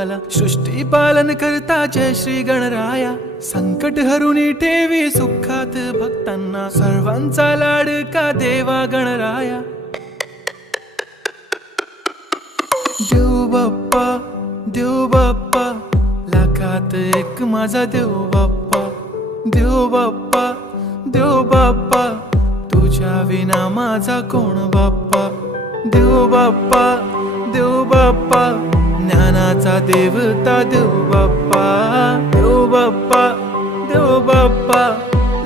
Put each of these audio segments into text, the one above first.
आला, सृष्टी पालन करता जय श्री गणराया. संकट हरुनी ठेवी सुखात भक्तांना, सर्वांचा लाडका देवा गणराया. देव बाप्पा, देव बाप्पा, लाखात एक माझा देव बाप्पा. देव बाप्पा, देव बाप्पा, तुझ्या विना माझा कोण बाप्पा. देव बाप्पा, देव बाप्पा, ज्ञानाचा देवता देव बाप्पा. देव बाप्पा, देव बाप्पा,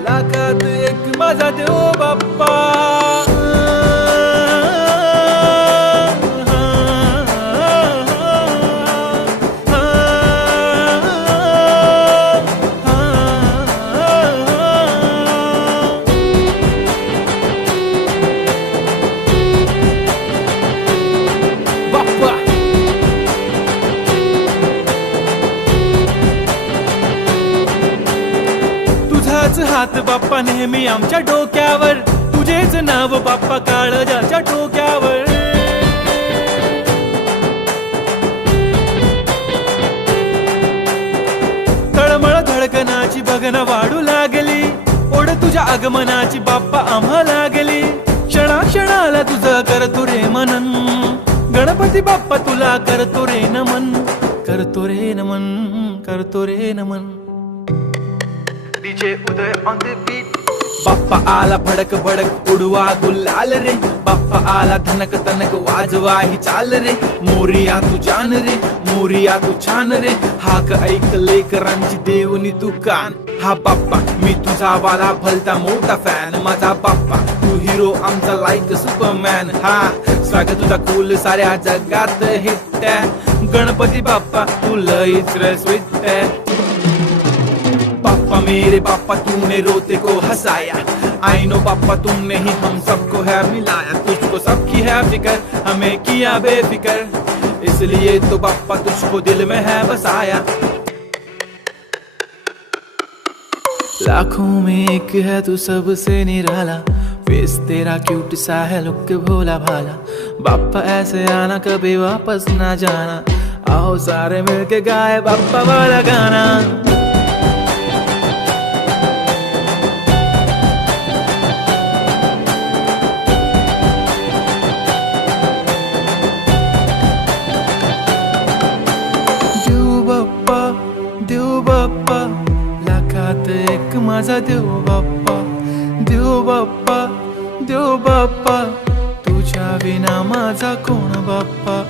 लाखात एक माझा देव बाप्पा. तुझाच हात बाप्पा नेहमी आमच्या डोक्यावर, तुझेच नाव बाप्पा काळजाच्या टोक्यावर. तळमळ धडकनाची बघना वाढू लागली, ओढ तुझ्या आगमनाची बाप्पा आम्हा लागली. क्षणाक्षणाला तुझं करतो रे मनन, गणपती बाप्पा तुला करतो रे नमन. करतो रे नमन, करतो रे नमन. DJ Uday on the beat. Bappa आला भडक भडक उडवा गुलाल रे, बाप्पा आला धनक तनक वाजवा ही चाल रे. मोरिया तू जान रे, मोरिया तू छान रे, हाक ऐक लेकरांची देवनी तू कान. हा बाप्पा मी तुझा वाला भलता मोठा फॅन, माझा बाप्पा तू हिरो आमचा लाईक सुपरमॅन. हा स्वागत तुझा कूल साऱ्या जगात हिट. गणपती बाप्पा तू लईच रसवित. पापा मेरे पापा तूने रोते को हंसाया, आई नो पापा तुमने ही हम सबको है मिलाया. तुझको सबकी है फिकर, हमें किया बेफिकर, इसलिए तो पापा तुझको दिल में है बसाया. लाखों में एक है तू सबसे निराला, फेस तेरा क्यूट सा है लुक भोला भाला. बाप्पा ऐसे आना कभी वापस ना जाना, आओ सारे मिलके गाए बाप्पा वाला गाना. देव बाप्पा, लाखात एक माझा देव बाप्पा. देव बाप्पा, देव बाप्पा, तुझ्या विना माझा कोण बाप्पा.